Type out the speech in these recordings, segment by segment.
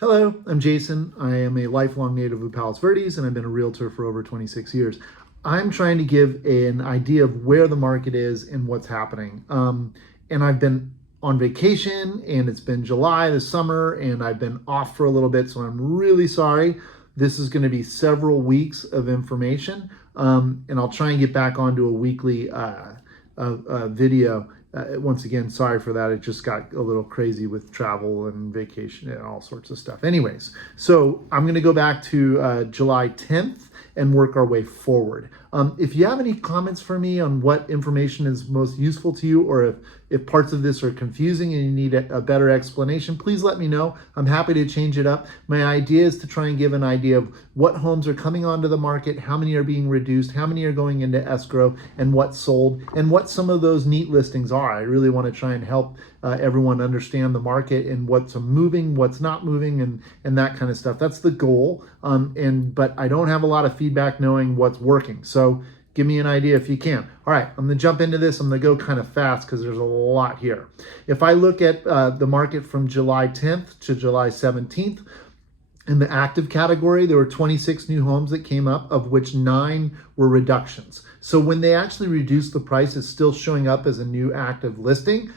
Hello, I'm Jason. I am a lifelong native of Palos Verdes and I've been a realtor for over 26 years. I'm trying to give an idea of where the market is and what's happening. And I've been on vacation and it's been July this summer and I've been off for a little bit, so I'm really sorry. This is going to be several weeks of information, and I'll try and get back onto a weekly video. Once again, sorry for that. It just got a little crazy with travel and vacation and all sorts of stuff. Anyways, so I'm going to go back to July 10th and work our way forward. If you have any comments for me on what information is most useful to you, or if parts of this are confusing and you need a better explanation, please let me know. I'm happy to change it up. My idea is to try and give an idea of what homes are coming onto the market, how many are being reduced, how many are going into escrow, and what's sold, and what some of those neat listings are. I really want to try and help everyone understand the market and what's moving, what's not moving, and that kind of stuff. That's the goal. But I don't have a lot of feedback knowing what's working. So give me an idea if you can. All right, I'm gonna jump into this. I'm gonna go kind of fast because there's a lot here. If I look at the market from July 10th to July 17th, in the active category, there were 26 new homes that came up, of which 9 were reductions. So when they actually reduced the price, it's still showing up as a new active listing.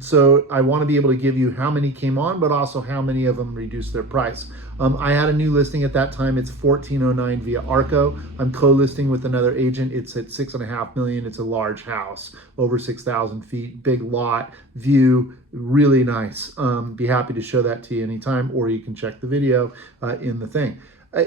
So I want to be able to give you how many came on, but also how many of them reduced their price. I had a new listing at that time. It's 1409 via Arco. I'm co-listing with another agent. It's at $6.5 million. It's a large house, over 6,000 feet, big lot, view, really nice. Be happy to show that to you anytime, or you can check the video in the thing.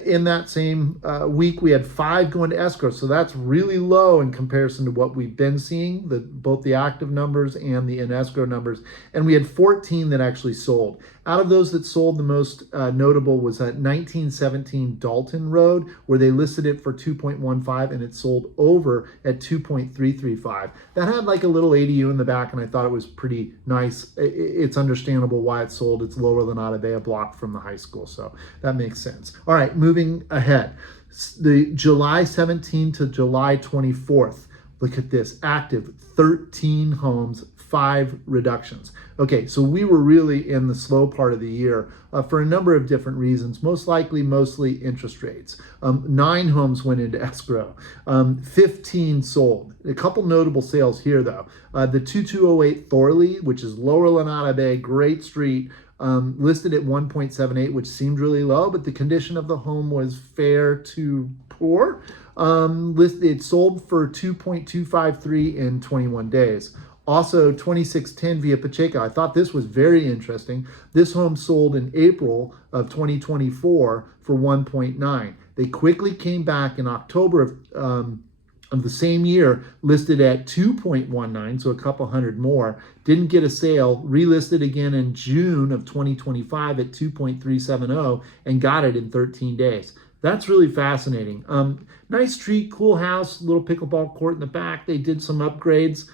In that same week, we had 5 going to escrow, so that's really low in comparison to what we've been seeing, both the active numbers and the in escrow numbers. And we had 14 that actually sold. Out of those that sold, the most notable was at 1917 Dalton Road, where they listed it for 2.15 and it sold over at 2.335. That had like a little ADU in the back, and I thought it was pretty nice. It's understandable why it sold. It's lower than Ottavay, a block from the high school, so that makes sense. All right, moving ahead. The July 17th to July 24th. Look at this, active 13 homes, 5 reductions. Okay, so we were really in the slow part of the year for a number of different reasons, mostly interest rates. 9 homes went into escrow, 15 sold. A couple notable sales here though. The 2208 Thorley, which is Lower Lanada Bay, great street, listed at 1.78, which seemed really low, but the condition of the home was fair to poor. It sold for 2.253 in 21 days. Also, 2610 via Pacheco. I thought this was very interesting. This home sold in April of 2024 for 1.9. They quickly came back in October of the same year, listed at 2.19, so a couple hundred more. Didn't get a sale, relisted again in June of 2025 at 2.370 and got it in 13 days. That's really fascinating. Nice street, cool house, little pickleball court in the back. They did some upgrades.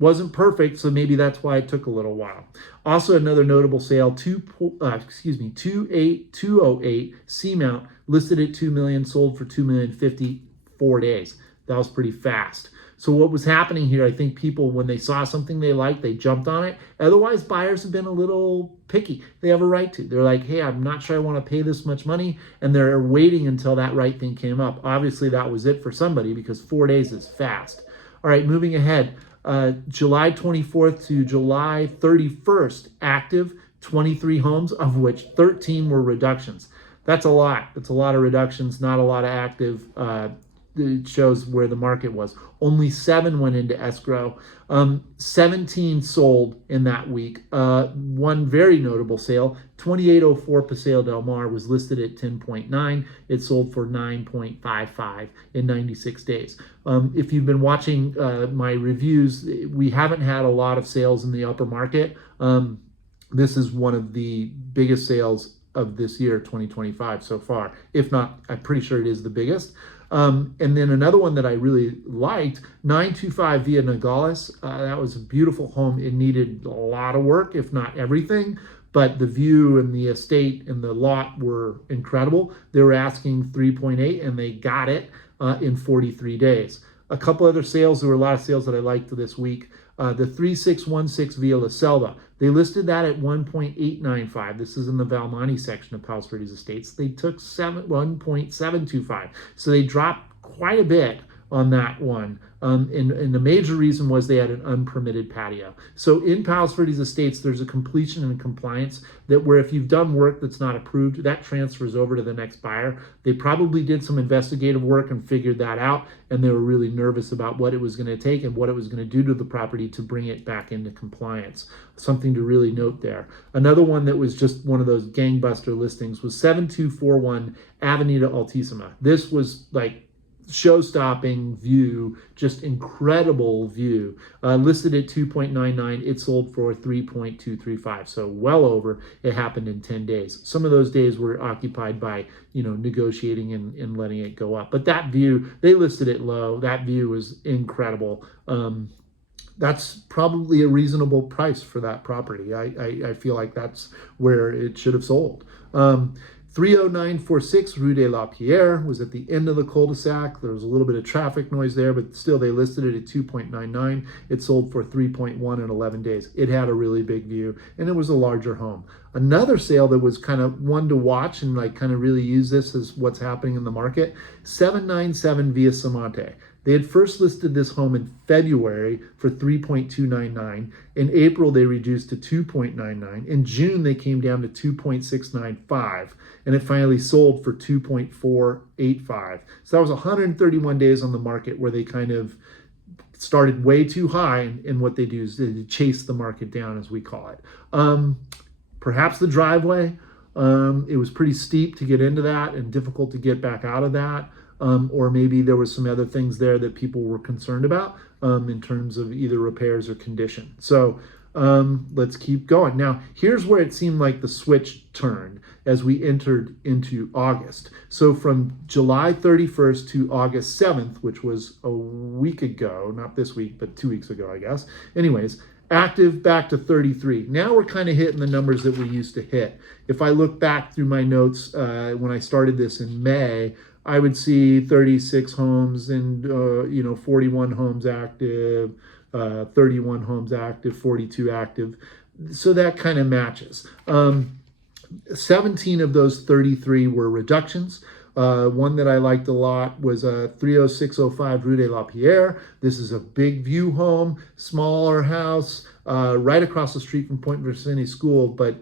Wasn't perfect, so maybe that's why it took a little while. Also, another notable sale, 28208 C-Mount, listed at $2 million, sold for $2,054 days. That was pretty fast. So what was happening here, I think people, when they saw something they liked, they jumped on it. Otherwise, buyers have been a little picky. They have a right to. They're like, hey, I'm not sure I want to pay this much money, and they're waiting until that right thing came up. Obviously, that was it for somebody because 4 days is fast. All right, moving ahead. July 24th to July 31st, active 23 homes, of which 13 were reductions. That's a lot. That's a lot of reductions, not a lot of active. It shows where the market was. Only 7 went into escrow. 17 sold in that week. One very notable sale, 2804 Paseo Del Mar, was listed at 10.9. It sold for 9.55 in 96 days. If you've been watching my reviews, we haven't had a lot of sales in the upper market. This is one of the biggest sales of this year, 2025 so far. If not, I'm pretty sure it is the biggest. And then another one that I really liked, 925 via Nogales. That was a beautiful home. It needed a lot of work, if not everything, but the view and the estate and the lot were incredible. They were asking 3.8 and they got it in 43 days. A couple other sales. There were a lot of sales that I liked this week. The 3616 Via La Selva, they listed that at 1.895. This is in the Valmani section of Palos Verdes Estates. They took 1.725. So they dropped quite a bit on that one. And the major reason was they had an unpermitted patio. So in Palos Verdes Estates, there's a completion and compliance that where if you've done work that's not approved, that transfers over to the next buyer. They probably did some investigative work and figured that out, and they were really nervous about what it was going to take and what it was going to do to the property to bring it back into compliance. Something to really note there. Another one that was just one of those gangbuster listings was 7241 Avenida Altissima. This was like show-stopping view, just incredible view. Listed at 2.99, it sold for 3.235, so well over. It happened in 10 days. Some of those days were occupied by, negotiating and letting it go up. But that view, they listed it low. That view was incredible. That's probably a reasonable price for that property. I feel like that's where it should have sold. 30946 Rue de la Pierre was at the end of the cul-de-sac. There was a little bit of traffic noise there, but still they listed it at 2.99. It sold for 3.1 in 11 days. It had a really big view, and it was a larger home. Another sale that was kind of one to watch and like kind of really use this as what's happening in the market, 797 Via Samante. They had first listed this home in February for 3.299. In April, they reduced to 2.99. In June, they came down to 2.695, and it finally sold for 2.485. So that was 131 days on the market where they kind of started way too high, and what they do is they chase the market down, as we call it. Perhaps the driveway, it was pretty steep to get into that and difficult to get back out of that. Or maybe there was some other things there that people were concerned about in terms of either repairs or condition. So let's keep going. Now, here's where it seemed like the switch turned as we entered into August. So from July 31st to August 7th, which was a week ago, not this week, but 2 weeks ago, I guess. Anyways, active back to 33. Now we're kind of hitting the numbers that we used to hit. If I look back through my notes when I started this in May, I would see 36 homes and 41 homes active, 31 homes active, 42 active. So that kind of matches. 17 of those 33 were reductions. One that I liked a lot was 30605 Rue de la Pierre. This is a big view home, smaller house, right across the street from Point Vicini School, but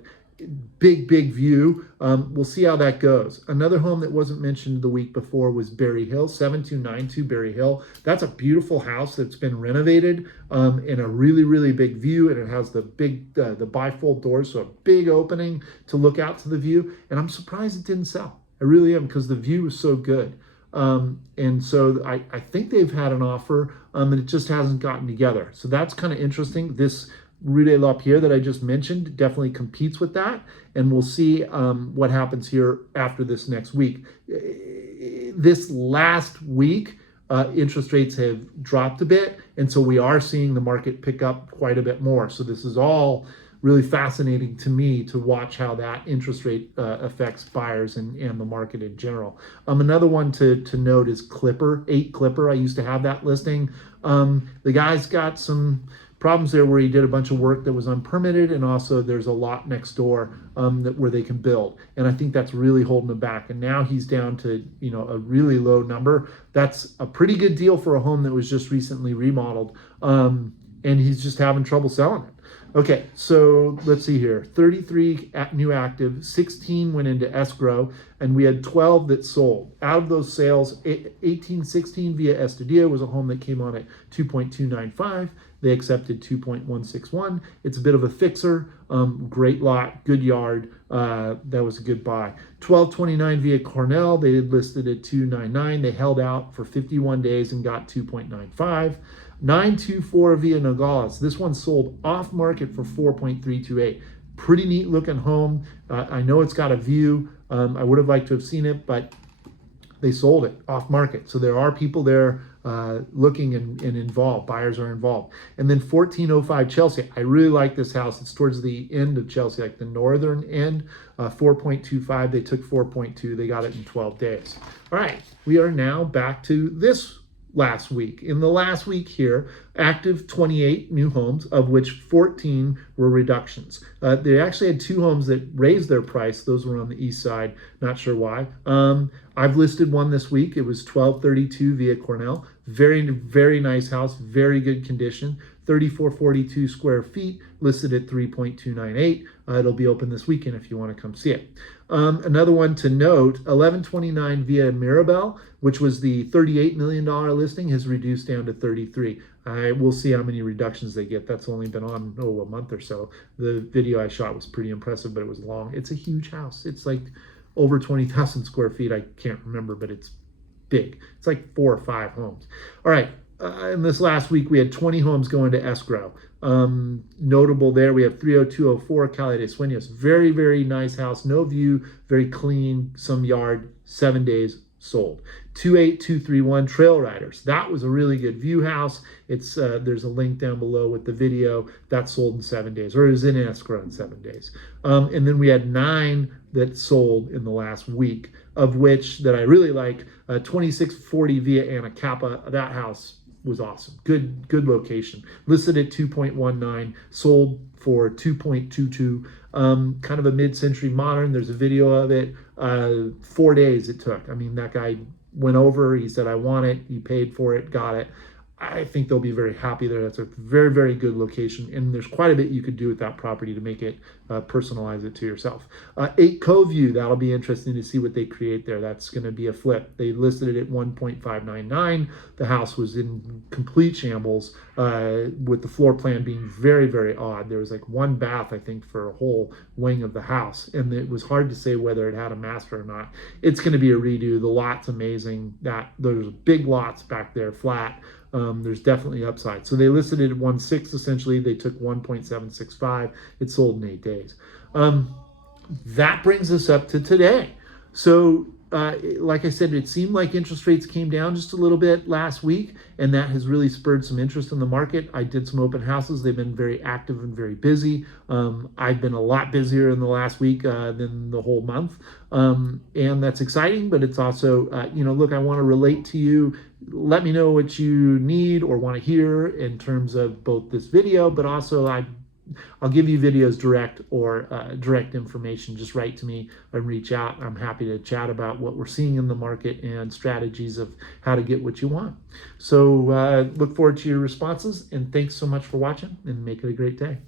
big view. We'll see how that goes. Another home that wasn't mentioned the week before was Berry Hill, 7292 Berry Hill. That's a beautiful house that's been renovated in a really big view, and it has the big the bifold doors, so a big opening to look out to the view. And I'm surprised it didn't sell. I really am, because the view is so good. And so I think they've had an offer, and it just hasn't gotten together. So that's kind of interesting. This Rue de la Pierre that I just mentioned definitely competes with that, and we'll see what happens here after this next week. This last week, interest rates have dropped a bit, and so we are seeing the market pick up quite a bit more. So this is all really fascinating to me to watch how that interest rate affects buyers and the market in general. Another one to note is Clipper, 8 Clipper. I used to have that listing. The guy's got some problems there where he did a bunch of work that was unpermitted, and also there's a lot next door where they can build, and I think that's really holding him back. And now he's down to a really low number. That's a pretty good deal for a home that was just recently remodeled, and he's just having trouble selling it. Okay, so let's see here. 33 new active, 16 went into escrow, and we had 12 that sold. Out of those sales, 1816 Via Estudio was a home that came on at 2.295. They accepted 2.161. It's a bit of a fixer. Great lot, good yard. That was a good buy. 1229 Via Cornell, they had listed at 299. They held out for 51 days and got 2.95. 924 Via Nogales. This one sold off market for 4.328. Pretty neat looking home. I know it's got a view. I would have liked to have seen it, but they sold it off market. So there are people there looking and involved. Buyers are involved. And then 1405 Chelsea. I really like this house. It's towards the end of Chelsea, like the northern end. 4.25. They took 4.2. They got it in 12 days. All right. We are now back to this last week. In the last week here, active 28 new homes, of which 14 were reductions. They actually had 2 homes that raised their price. Those were on the east side. Not sure why. I've listed one this week. It was 1232 via Cornell. Very, very nice house. Very good condition. 3442 square feet, listed at 3.298. It'll be open this weekend if you want to come see it. Another one to note, 1129 via Mirabel, which was the $38 million listing, has reduced down to 33. We'll see how many reductions they get. That's only been on, a month or so. The video I shot was pretty impressive, but it was long. It's a huge house. It's like over 20,000 square feet. I can't remember, but it's big. It's like 4 or 5 homes. All right. In this last week, we had 20 homes going to escrow. Notable there, we have 30204 Calle de Sueños. Very, very nice house. No view, very clean, some yard, 7 days sold. 28231 Trail Riders. That was a really good view house. It's there's a link down below with the video. That sold in 7 days, or is in escrow in 7 days. And then we had 9 that sold in the last week, of which that I really like, 2640 via Anacapa. That house was awesome. Good location. Listed at 2.19, sold for 2.22. Kind of a mid-century modern. There's a video of it. 4 days it took. I mean, that guy went over. He said, I want it. He paid for it, got it. I think they'll be very happy there. That's a very, very good location. And there's quite a bit you could do with that property to make it, personalize it to yourself. 8 Cove View, that'll be interesting to see what they create there. That's going to be a flip. They listed it at 1.599. The house was in complete shambles, with the floor plan being very, very odd. There was like 1 bath, I think, for a whole wing of the house. And it was hard to say whether it had a master or not. It's going to be a redo. The lot's amazing. There's big lots back there, flat. There's definitely upside. So they listed it at 1.6 essentially. They took 1.765. It sold in 8 days. That brings us up to today. So like I said, it seemed like interest rates came down just a little bit last week, and that has really spurred some interest in the market. I did some open houses. They've been very active and very busy. I've been a lot busier in the last week than the whole month. And that's exciting, but it's also, look, I want to relate to you. Let me know what you need or want to hear in terms of both this video, but also I'll give you videos direct or direct information. Just write to me and reach out. I'm happy to chat about what we're seeing in the market and strategies of how to get what you want. So look forward to your responses, and thanks so much for watching, and make it a great day.